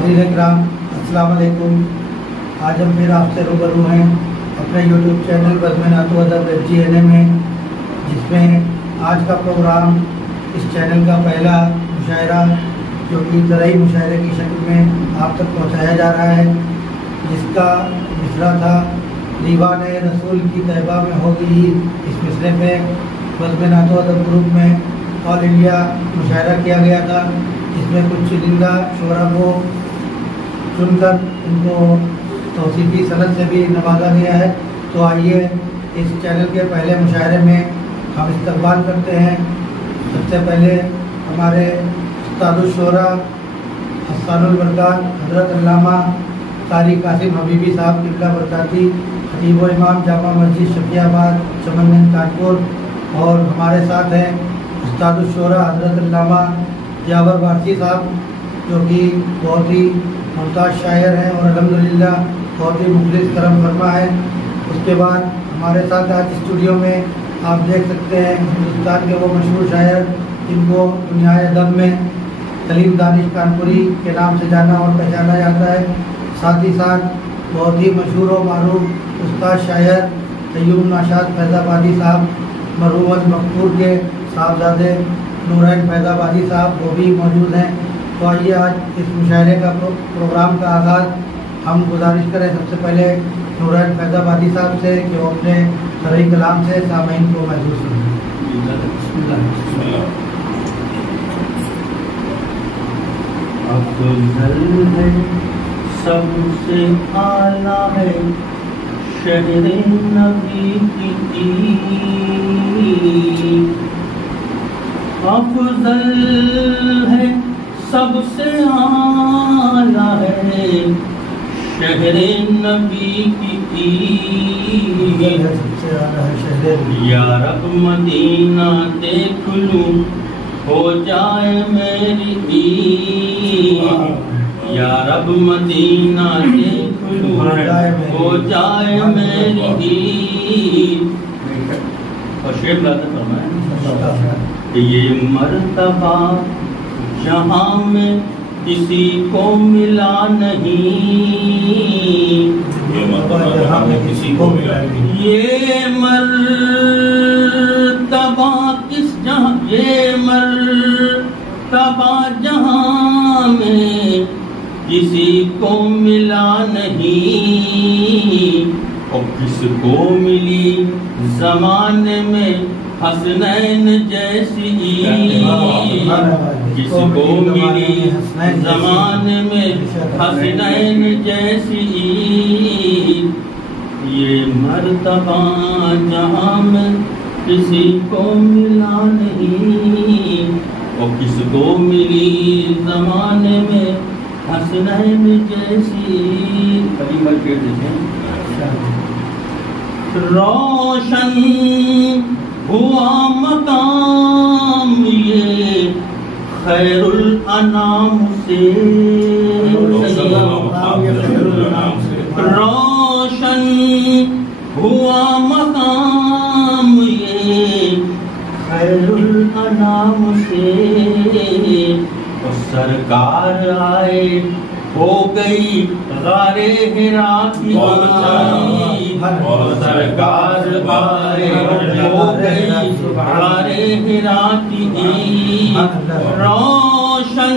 नाज़रीन इकराम अस्सलाम वालेकुम। आज हम फिर आपसे रूबरू हैं अपने यूट्यूब चैनल बज़्म नात व अदब FGNA में, जिसमें आज का प्रोग्राम इस चैनल का पहला मुशायरा जो कि ज़राई मुशायरे की शक्ल में आप तक पहुंचाया जा रहा है, जिसका मिसरा था दीवान रसूल की तैबा में होगी। इस मिसरे पे बज़्म नात व अदब ग्रुप में ऑल इंडिया मुशायरा किया गया था, जिसमें कुछ चुनिंदा शोरा को चुनकर उनको तौसीफ़ी सनद से भी नवाजा गया है। तो आइए इस चैनल के पहले मुशायरे में हम इस्तकबाल करते हैं। सबसे पहले हमारे उस्तादुश शोरा हस्सानुल बरक़ात हज़रत अल्लामा कारी कासिम हबीबी साहब क़िबला बरकाती, खतीब व इमाम जामा मस्जिद शफियाबाद चमनगंज कानपुर, और हमारे साथ हैं उस्तादुश शोरा हज़रत अल्लामा यावर वारसी साहब, जो कि बहुत ही मुमताज़ शायर हैं और अल्हम्दुलिल्लाह बहुत ही मुखलिस करम फरमा है। उसके बाद हमारे साथ आज स्टूडियो में आप देख सकते हैं हिंदुस्तान के वो मशहूर शायर जिनको दुनियाए अदब में सलीम दानिश कानपुरी के नाम से जाना और पहचाना जाता है। साथ ही साथ बहुत ही मशहूर और मारूफ उस्ताद शायर तय्यूब नाशाद फैज़ाबादी साहब, मरहूम मकबूल के साहबजादे नूरैन फैज़ाबादी साहब, वो भी मौजूद हैं। तो आइए आज इस मुशायरे का प्रोग्राम का आगाज़ हम गुजारिश करें सबसे पहले नूरैन फैज़ाबादी साहब से कि वो अपने सही कलाम से सामईन को महसूस करें। अफ़ज़ल है सबसे आला है शहरे नबी की ईद, अफ़ज़ल है सबसे आला है शहरे नबी की ईद। या रब मदीना देख लूं हो जाए मेरी ईद, या रब मदीना देख लूं हो जाए मेरी ईद। और शेर लाते फरमाए ये मर्तबा जहाँ में किसी को मिला नहीं, ये मर्तबा में किसी को मिला नहीं, ये मर्तबा किस जहाँ, ये मर्तबा जहाँ में किसी को मिला नहीं। और किसको मिली ज़माने में हसनैन जैसी ईद, किसको मिली ज़माने में हसनैन जैसी ईद। ये मर्तबा जहाँ में किसी को मिला नहीं, और किसको मिली ज़माने में हसनैन जैसी ईद। कभी बार पेड़ देखें। रोशन हुआ मकाम ये खैरुल अनाम से, रोशन हुआ मकाम ये खैरुल अनाम से। और सरकार आए हो गई गारे हिरा की ईद, और सरकार आए हो गई गारे हिरा की ईद। रोशन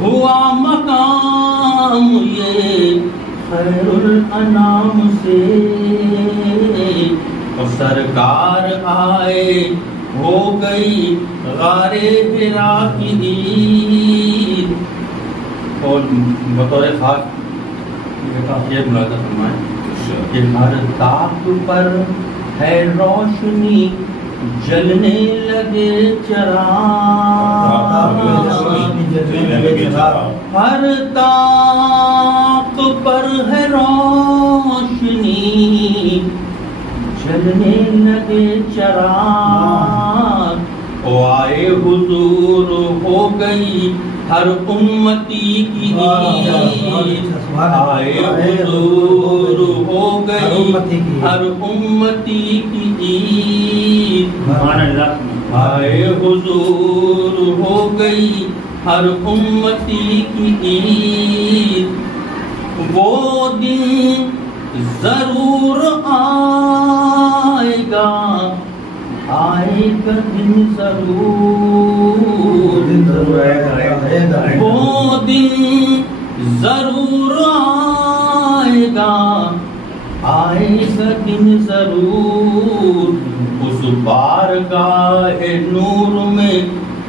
हुआ मकाम ये खैरुल अनाम से। और सरकार आए हो गई गारे हिरा की ईद। और बतौर खास ये मुलाज़ा फरमाएं कि हर ताक पर है रोशनी जलने लगे चिराग, हर ताक पर है रोशनी जलने लगे चिराग। ओ आए हुजूर हो गई हर उम्मती की ईद, आए हुजूर हो गई हर उम्मती की ईद। आए हुजूर हो गई ہر امتی کی عید، وہ دن ضرور آئے گا، آئے گا دن ضرور، وہ دن ضرور آئے گا، آئے گا دن ضرور، اس بارگاہ نور میں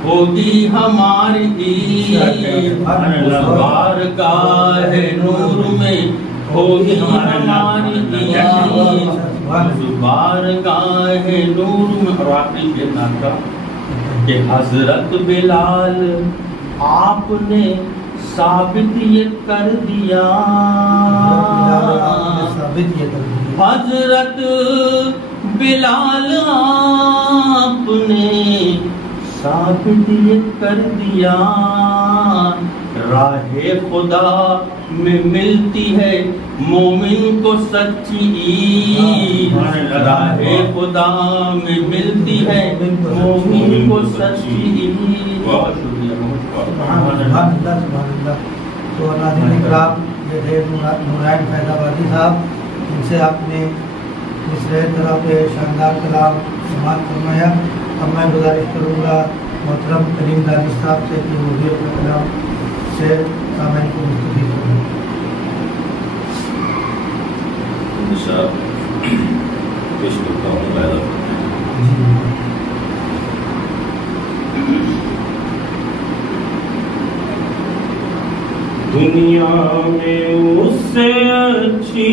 ہوگی ہماری عید، اس بارگاہ نور میں ہوگی ہماری عید، اس بارگاہ نور میں۔ اور آخری یہ نعرہ کہ حضرت بلال آپ نے ثابت یہ کر دیا، حضرت بلال آپ نے ثابت یہ کر دیا، راہ خدا میں ملتی ہے مومن کو سچی عید، راہ خدا میں ملتی ہے مومن کو سچی عید۔ بہت شکریہ، سبحان اللہ۔ تو ناظرین اکرام، یہ تھے نورائن فیض آبادی صاحب، ان سے آپ نے اس طرح کے شاندار کلام سماعت فرمایا۔ اب میں گزارش کروں گا محترم کریم دانش صاحب سے کہ وہ بھی اپنے کلام سے سامعین کو مستفید کریں۔ پیش کرتا ہوں پہلا۔ دنیا میں اس سے اچھی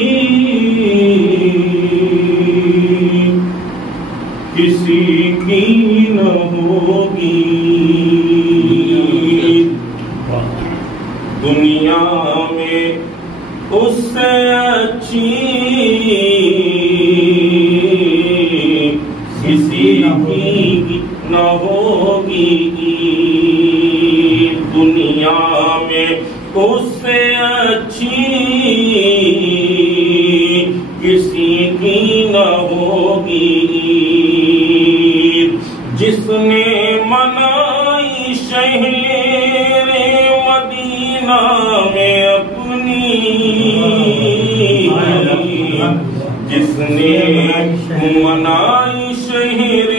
کسی کی نہ ہوگی، دنیا میں اس سے اچھی کسی کی نہ ہوگی، دنیا میں اس سے اچھی کسی کی نہ ہوگی، جس نے منائی شہر مدینہ میں اپنی، جس نے منائی شہر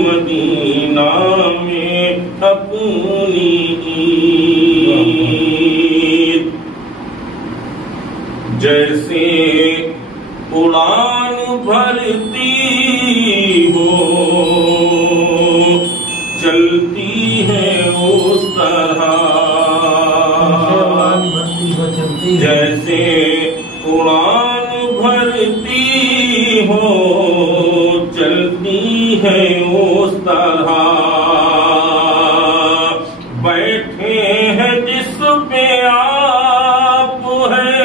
مدینہ میں اپنی عید، جیسے اڑان بھرتی ہو چلتی ہے اس طرح، جیسے اڑان بھرتی ہو چلتی ہے اس طرح، بیٹھے ہیں جس پہ آپ ہے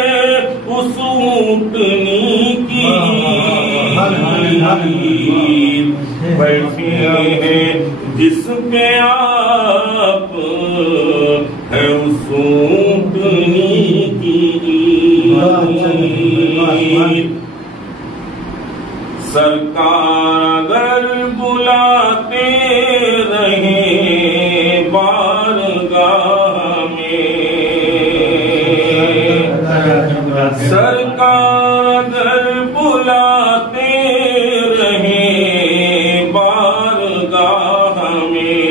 اس اونٹنی کی، بیٹھے ہیں جس پہ آپ ہے اس اونٹنی کی، سرکار اگر بلاتے رہے بارگاہ میں، سرکار اگر بلاتے رہے بارگاہ میں،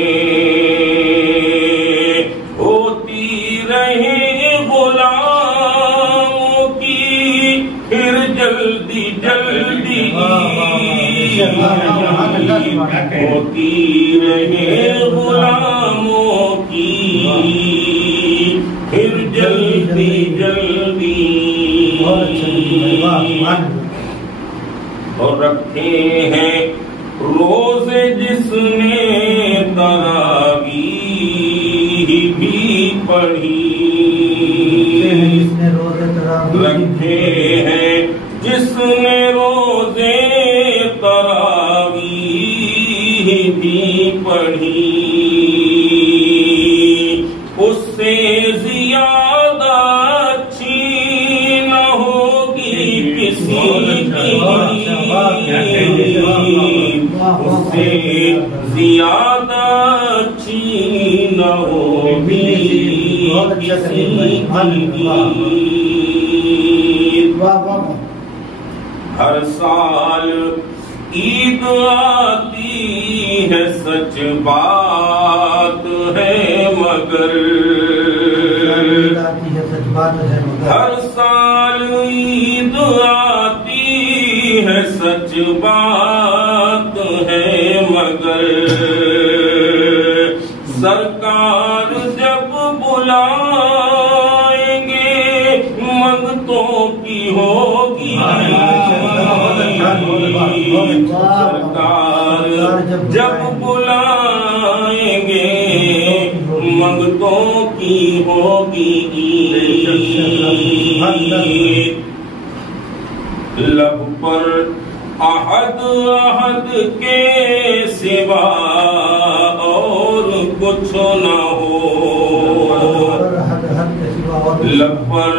ہوتی رہے غلاموں کی پھر جلدی جلدی، ہوتی رہے غلاموں کی پھر جلدی جلدی، اور رکھے ہیں روزے جس نے تراویح بھی پڑھی، رکھے ہیں جس نے روزے تراویح بھی پڑھی، اس سے زیادہ اچھی نہ ہوگی کسی کی، اس سے زیادہ اچھی نہ ہوگی کسی کی عید۔ ہر سال عید آتی ہے سچ بات ہے مگر، ہر سال عید آتی ہے سچ بات ہے مگر، سرکار جب بلائیں گے منگتوں کی ہوگی، سرکار جب بلائیں گے منگتوں کی ہوگی عید۔ لب پر عہد عہد کے سوا اور کچھ نہ ہو، لب پر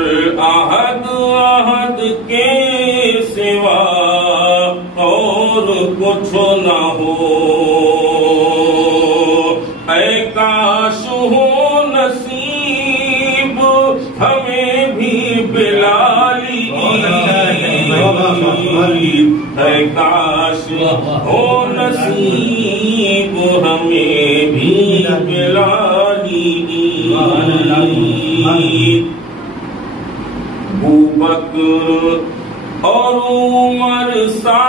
عہد عہد کے سوا اور کچھ نہ ہو، اے کاش ہو نصیب ہمیں بھی بلالی عید، اے کاش ہو نصیب ہمیں بھی بلالی عید۔ ابوبکر اور عمر سا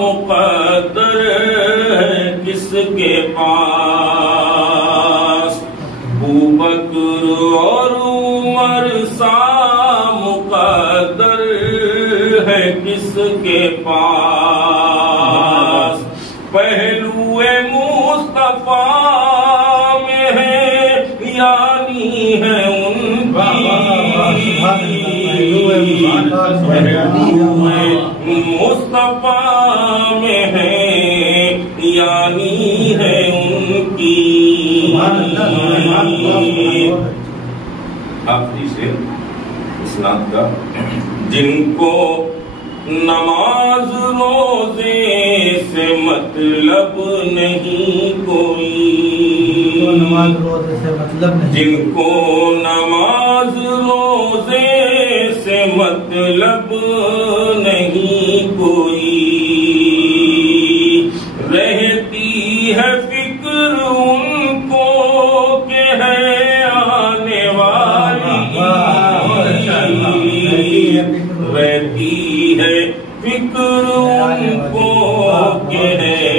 مقدر ہے کس کے پاس، ابوبکر اور عمر سا مقدر ہے کس کے پاس، پہلو مصطفیٰ میں ہے یعنی ہے ان کی، مصطفیٰ میں ہے یعنی ہے ان کی۔ آخری سے اسناد کا، جن کو نماز روزے سے مطلب نہیں کوئی، جن کو نماز روزے سے مطلب نہیں کوئی، رہتی ہے فکر ان کو کہ ہے آنے والی، رہتی ہے فکر ان کو کہ ہے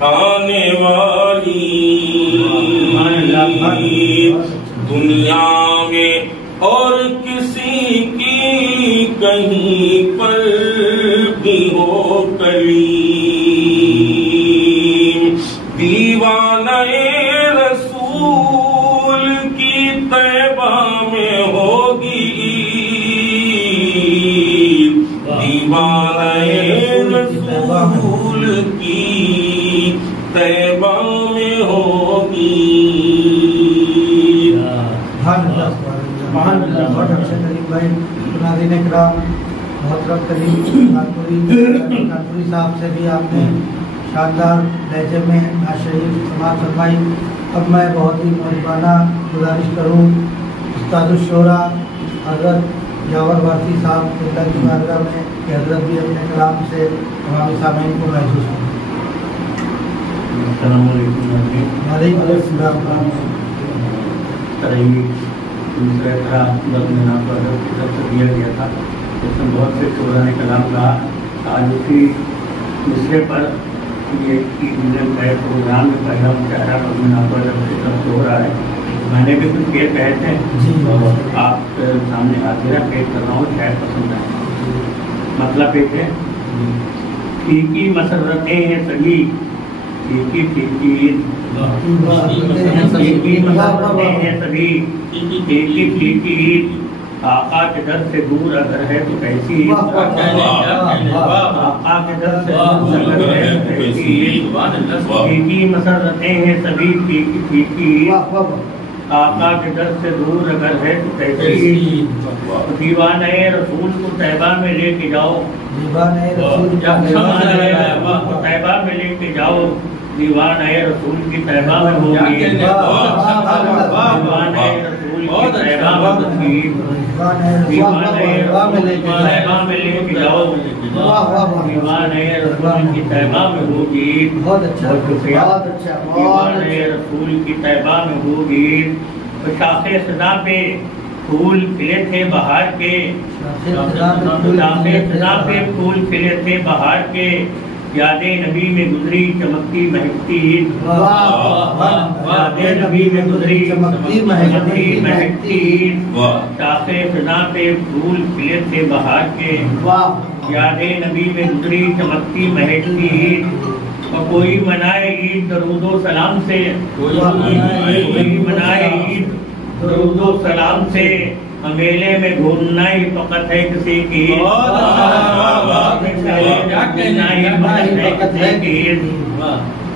آنے والی عید۔ دنیا میں اور کسی کی کہیں پر بھی ہو کلیم، دیوانہ رسول کی طیبہ میں ہوگی عید، دیوانہ رسول کی طیبہ میں ہوگی۔ بہت اچھے کریم بھائی، ناظرین اکرام، محترم کریم کانپوری صاحب سے بھی آپ نے شاندار لہجے میں نعت شریف سماعت فرمائی۔ اب میں بہت ہی مہربانہ گزارش کروں استاد الشعراء حضرت یاور بھارتی صاحب اللہ کی بارگاہ میں کہ حضرت بھی اپنے کلام سے تمام سامعین کو محسوس کریں۔ السلام علیکم۔ وعلیکم السلام۔ دوسرا طرح میں آپ کو ادب کی طرف سے دیا گیا تھا، اس میں بہت سے شعراء کلام کہا۔ آج اسی دوسرے پر یہ نئے پروگرام میں پہلا مشاعرہ میں آپ کو ادب کی طرف سے ہو رہا ہے۔ میں نے بھی کچھ یہ کہے تھے اور آپ کے سامنے حاضرہ پیش کر رہا ہوں، شاید پسند آئے۔ مطلب ایک ہے، ٹھیکی مسرتیں ہیں سبھی، ٹھیکی ٹھیکی مسرتیں ہیں سبھی، ٹھیکی ٹھیکی عید، آقا کے در سے دور اگر ہے تو کیسی عید، آقا کے در سے دور اگر ہے تو کیسی عید، ٹھیکی مسرتیں ہیں سبھی، ٹھیکی ٹھیکی عید، آقا کے در سے دور اگر ہے تو کیسی عید، دیوانہ رسول کو طیبہ میں لے کے جاؤ، طیبہ میں لے کے جاؤ، दीवान है रसूल की तैबा में होगी, दीवान है रसूल की तैबा में होगी, दीवान है रसूल की तैबा में लेके जाओ, दीवान है रसूल की तैबा में होगी। बहुत अच्छा, बहुत अच्छा, दीवान है रसूल की तैबा में होगी। तो शाखे सदा पे फूल खिले थे बहार के, शाखे सदा पे फूल खिले थे बहार के, यादें नबी में गुजरी चमकती महकती ईद, यादें नबी में गुजरी चमकती महकती ईद, शाखे सदा पे फूल खिले थे बहार के, यादें नबी में गुजरी चमकती महकती ईद। और कोई मनाए ईद दरूदो सलाम से, कोई मनाए ईद दरूदो सलाम से, मेले में घूमना ही फकत है किसी की,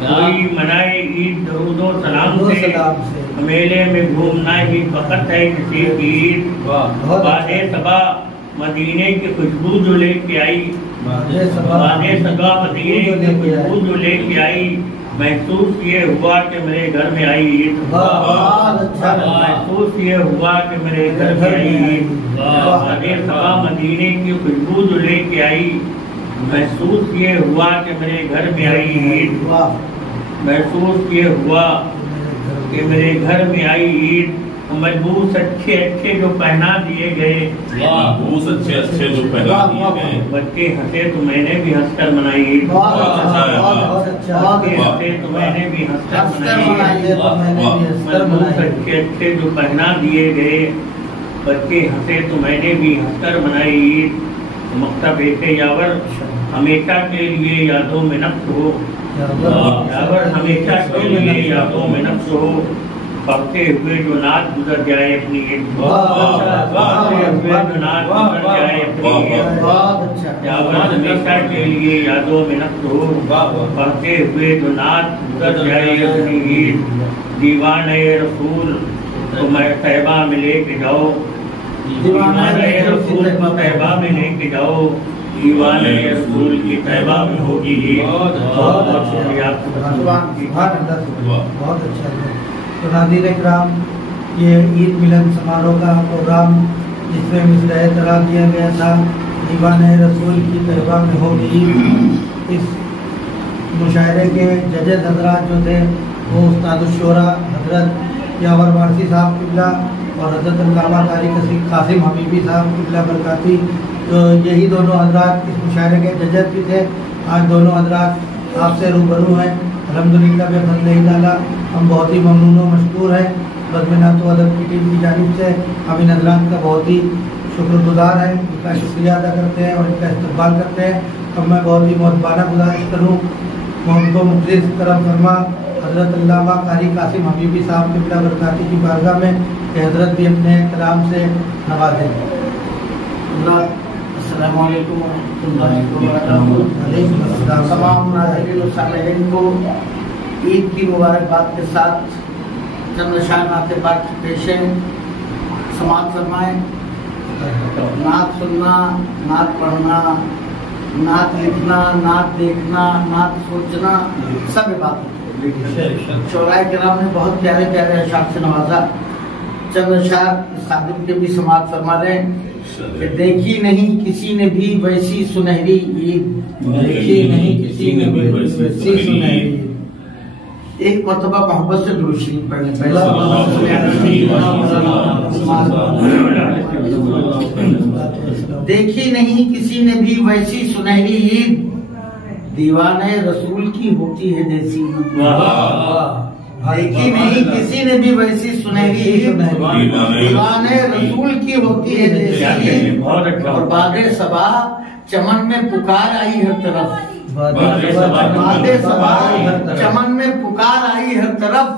कोई मनाए ईद दरूदो सलाम से, मेले में घूमना ही फकत है किसी की। बादे सबा मदीने की खुशबू जो लेके आई, बादे सबा मदीने की खुशबू जो लेके आई, महसूस ये हुआ कि मेरे घर में आई ईद, महसूस ये हुआ कि मेरे घर में आई ईद। बादे सबा मदीने की खुशबू जो लेके आई, महसूस ये हुआ कि मेरे घर में आई ईद, महसूस ये हुआ कि मेरे घर में आई ईद। मजबूस अच्छे अच्छे जो पहना दिए गए, मजबूस अच्छे अच्छे जो पहना दिए गए, बच्चे हंसे तो मैंने भी हंसकर मनाई, बच्चे हंसे तो मैंने भी हंसकर मनाई। मजबूस अच्छे अच्छे जो पहना दिए गए, बच्चे हंसे तो मैंने भी हंसकर मनाई ईद। मकतब ऐसे यावर हमेशा के लिए यादों में नक्श हो, यावर हमेशा के लिए यादों में नक्श हो, पढ़ते हुए जो नाच गुजर जाए अपनी ईद, पढ़ते हुए जो नाच गुजर जाए अपनी ईद, यावर हमेशा के लिए यादों में नक्श हो, पढ़ते हुए जो नाच गुजर जाए अपनी ईद। दीवाने रसूल तो मैं तैबा में लेके जाओ, दीवाने रसूल को तैबा में लेके जाओ, दीवाने रसूल की तैबा में होगी। बहुत अच्छा। तो नाज़रीन इकराम, ये ईद मिलन समारोह का प्रोग्राम जिसमें मिसरे तरा दिया गया था, दीवाने रसूल की तैबा में होगी ईद। इस मुशायरे के जजेस हजरात जो थे वो उस्ताद-उश-शोरा हजरत यावर वारसी साहब किबला और हजरत अल्लामा कारी कासिम हबीबी साहब किबला बरकाती। तो यही दोनों हजरात इस मुशायरे के जजेस भी थे। आज दोनों हजरात आपसे रूबरू हैं। अल्हम्दुलिल्लाह बेफज़्ल ताला हम बहुत ही ममनून व मशकूर हैं। बज़्म नात व अदब की टीम की जानिब से हम इन हज़रात का बहुत ही शुक्रगुज़ार हैं, इनका शुक्रिया अदा करते हैं और इनका इस्तक़बाल करते हैं। अब मैं बहुत ही मुहब्बाना गुज़ारिश करूँ उनको मुख़लिस करम फरमा हज़रत अल्लामा कारी कासिम हबीबी साहब क़िबला बरकाती की बारगाह में कि हज़रत भी अपने कलाम से नवाजें। अस्सलामु अलैकुम व रहमतुल्लाहि व बरकातुहू। तमाम नाज़रीन व सामिईन को ईद की मुबारकबाद के साथ चंद निशानात पाक की पेशें समाअत फरमाएं। नात सुनना, नात पढ़ना, नात लिखना, नात देखना, नात सोचना सब इबादत है। शोराए किराम ने बहुत प्यारे प्यारे अशार से नवाजा। चंद अशार इस खादिम के भी समाअत फरमा रहे हैं कि देखी नहीं किसी ने भी वैसी सुनहरी ईद, देखी नहीं किसी ने भी वैसी सुनहरी ईद। एक मरतबा मोहब्बत से दुरूद शरीफ पढ़ने पहले देखी नहीं किसी ने भी वैसी सुनहरी ईद, दीवाने रसूल की होती है देसी। देखी नहीं किसी ने भी वैसी सुनहरी ईद, दीवाने रसूल की होती है देसी। और बादे सबा चमन में पुकार आई हर तरफ, बादे सबा चमन में पुकार आई हर तरफ,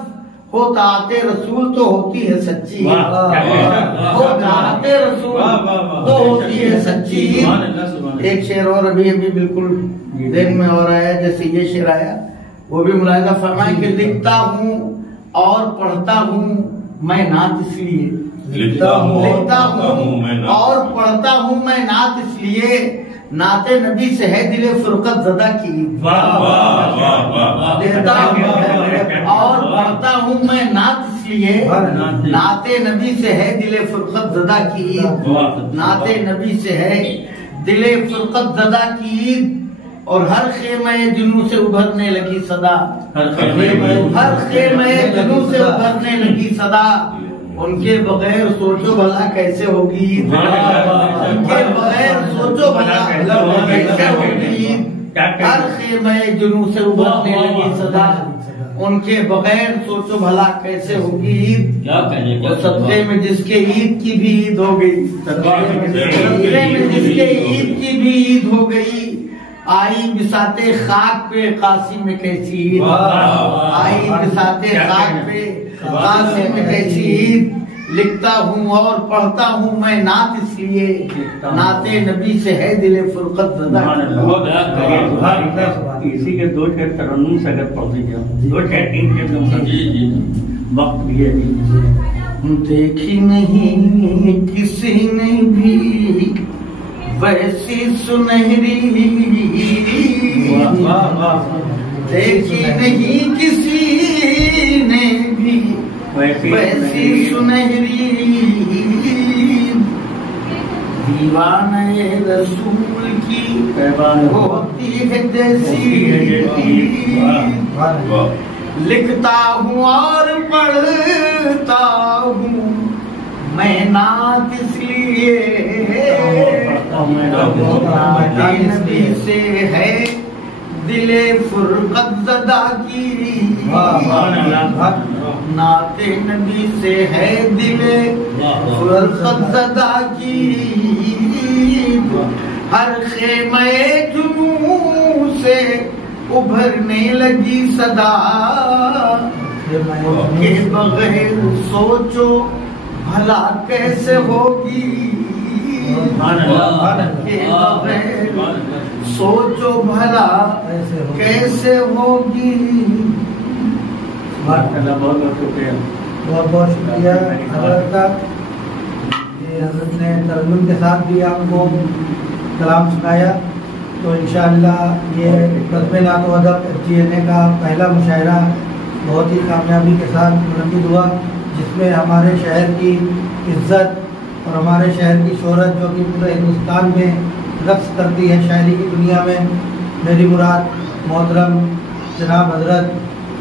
हो ताते रसूल तो होती है सच्ची, हो ताते रसूल तो होती है सच्ची। एक शेर और अभी बिल्कुल दिन में हो रहा है, जैसे ये शेर आया वो भी मुलाहिजा फरमाए कि लिखता हूँ और पढ़ता हूँ मैं नात इसलिए, लिखता हूँ और पढ़ता हूँ मैं नात इसलिए, नाते नबी से है दिले फुरकत ज़दा की ईद। देता हूँ और पढ़ता हूँ मैं नात इसलिए, नाते नबी से है दिले फुरकत ज़दा की ईद, नाते नबी से है दिले फुरकत ज़दा की ईद। और हर खेमे जुनू से उभरने लगी सदा, हर खेमे जुनू से उभरने लगी सदा। उनके बगैर सोचो भला कैसे होगी ईद, उनके बगैर सोचो भला कैसे होगी ईद। हर खेमे जुनू से उभरने लगी सदा, उनके बगैर सोचो भला कैसे होगी ईद। और सदक़े में जिसके ईद की भी ईद हो गई, सदक़े में जिसके ईद की भी ईद हो गई। आई बिसाते खाक पे कासिम में कैसी ईद, आई बिसाते खाक पे कासिम में कैसी ईद। लिखता हूँ और पढ़ता हूँ मैं नात इसलिए, नाते नबी से है दिले फुरकत ज़दा। इसी के 2 शेर तरन्नुम से अगर पढ़ दीजिए, 2 शेर 3 शेर वक्त भी है। देखी नहीं किसी ने भी वैसी सुनहरी, देखी नहीं किसी ने भी वैसी सुनहरी। दीवाने रसूल की होती है जैसी, लिखता हूँ और पढ़ता हूँ मैं नात इसलिए, नबी से है दिले फुरकत ज़दा की, नाते नबी से है दिले फुरकत ज़दा की। हर खेमे जुनू से उभरने लगी सदा, के बगैर सोचो भला कैसे होगी, के बगैर सोचो भला कैसे होगी। बहुत बहुत शुक्रिया, बहुत बहुत शुक्रिया हज़रत का। हज़रत ने तरन्नुम के साथ भी आपको कलाम सुनाया। तो इंशाअल्लाह ये बज़्म नात व अदब FGNA का पहला मुशायरा बहुत ही कामयाबी के साथ मुनक़िद हुआ, जिसमें हमारे शहर की इज़्ज़त और हमारे शहर की शोहरत जो कि पूरे हिंदुस्तान में रक्स करती है शायरी की दुनिया में। मेरी मुराद मोहतरम जनाब हज़रत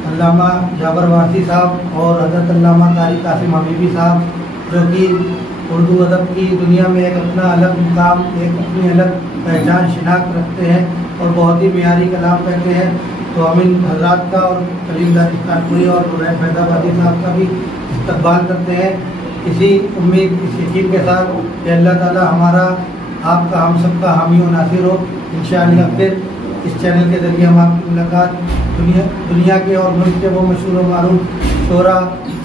अल्लामा जाबर वारसी साहब और हज़रत अल्लामा कारी कासिम हबीबी साहब, जो कि उर्दू अदब की दुनिया में एक अपना अलग मुकाम, एक अपनी अलग पहचान शिनाख्त रखते हैं और बहुत ही मियारी कलाम कहते हैं। तो हम इन हज़रात का और कलीम दानिस्तानपुरी और नूरैन फैज़ाबादी साहब का भी इस्तक़बाल करते हैं, इसी उम्मीद, इस यकीन के साथ कि अल्लाह ताला हमारा, आपका, हम सबका हामी और नासिर हो। इंशाअल्लाह फिर इस चैनल के ज़रिए हम आपकी मुलाकात दुनिया के और मुल्क के वो मशहूर व मारूफ शोरा,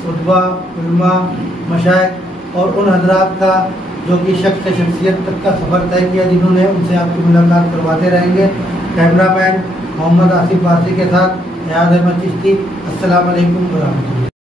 खुतबा, उलमा, मशाइख और उन हज़रात का जो कि शख्स से शख्सियत तक का सफ़र तय किया, जिन्होंने उनसे आपकी मुलाकात करवाते रहेंगे। कैमरामैन मोहम्मद आसिफ वारसी के साथ एयाज़ अहमद चिश्ती। अस्सलाम वालेकुम व रहमतुल्लाह।